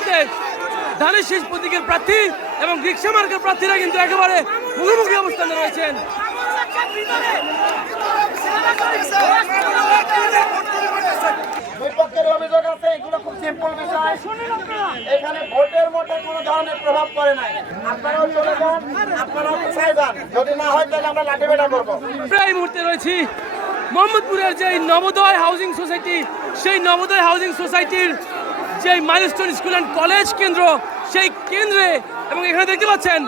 মুহূর্তে ধানের শীষ প্রতীকের প্রার্থী এবং রিক্সা মার্কের প্রার্থীরা কিন্তু একেবারে মুখোমুখি অবস্থানে রয়েছেন। দুই পক্ষের অভিযোগ আছে, এগুলো খুব সিম্পল বিষয়। এখানে ভোটের মধ্যে কোনো ধরনের প্রভাব পড়ে নাই। আপনারাও চলে যান, আপনারাও পিছিয়ে যান, যদি না হয় তাহলে আমরা লাঠিপেটা করবো। প্রায় মুহূর্তে রয়েছি মোহাম্মদপুরের যে নবোদয় হাউজিং সোসাইটি, সেই নবোদয় হাউজিং সোসাইটির যে মাইলস্টোন স্কুল অ্যান্ড কলেজ কেন্দ্র, সেই কেন্দ্রে, এবং এখানে দেখতে পাচ্ছেন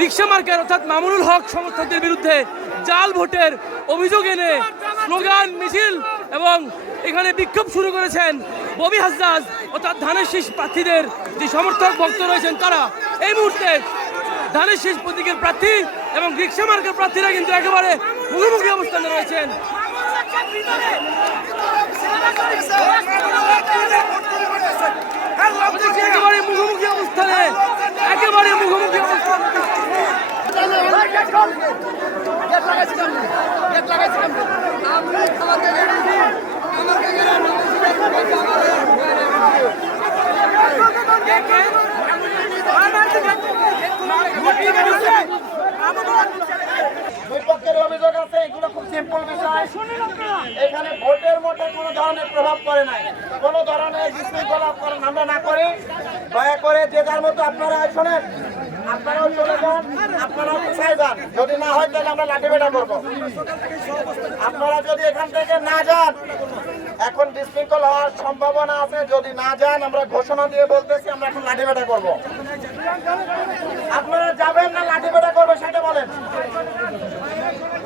রিক্সা মার্কের অর্থাৎ মামুনুল হক সমর্থকদের বিরুদ্ধে জাল ভোটের অভিযোগ এনে স্লোগান, মিছিল এবং এখানে বিক্ষোভ শুরু করেছেন ববি হাজ্জাজ অর্থাৎ ধানের শীষ প্রার্থীদের যে সমর্থক ভক্ত রয়েছেন তারা। এই মুহূর্তে ধানের শীষ প্রতীকের প্রার্থী এবং রিক্সা মার্কের প্রার্থীরা কিন্তু একেবারে মুখোমুখি অবস্থানে রয়েছেন। একেবারে মুখোমুখি অবস্থানে, একেবারে মুখোমুখি অবস্থানে। দুই পক্ষের অভিযোগ আছে, এগুলো খুব সিম্পল বিষয়। এখানে ভোটের মধ্যে কোনো ধরনের প্রভাব পড়ে নাই। কোনো ধরনের বিশৃঙ্খলা আমরা না করি, দয়া করে যে যার মতো আপনারা শোনেন, আপনারাও চলে যান, আপনারাও পিছিয়ে যান, যদি না হয় তাহলে আমরা লাঠিপেটা করবো। আপনারা যদি এখান থেকে না যান, এখন বিশৃঙ্খল হওয়ার সম্ভাবনা আছে, যদি না যান আমরা ঘোষণা দিয়ে বলতেছি আমরা এখন লাঠিপেটা করবো। আপনারা যাবেন না লাঠিপেটা করবো সেটা বলেন।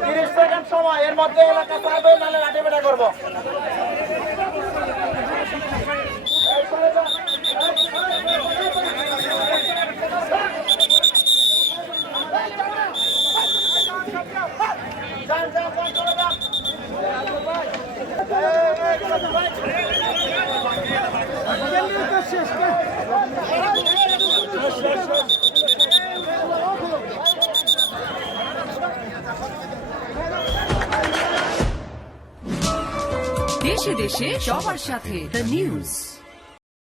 30 সেকেন্ড সময়, এর মধ্যে এলাকা ছাড়বেন, নাহলে লাঠিপেটা করবো। দেশে দেশে সবার সাথে দ্য নিউজ।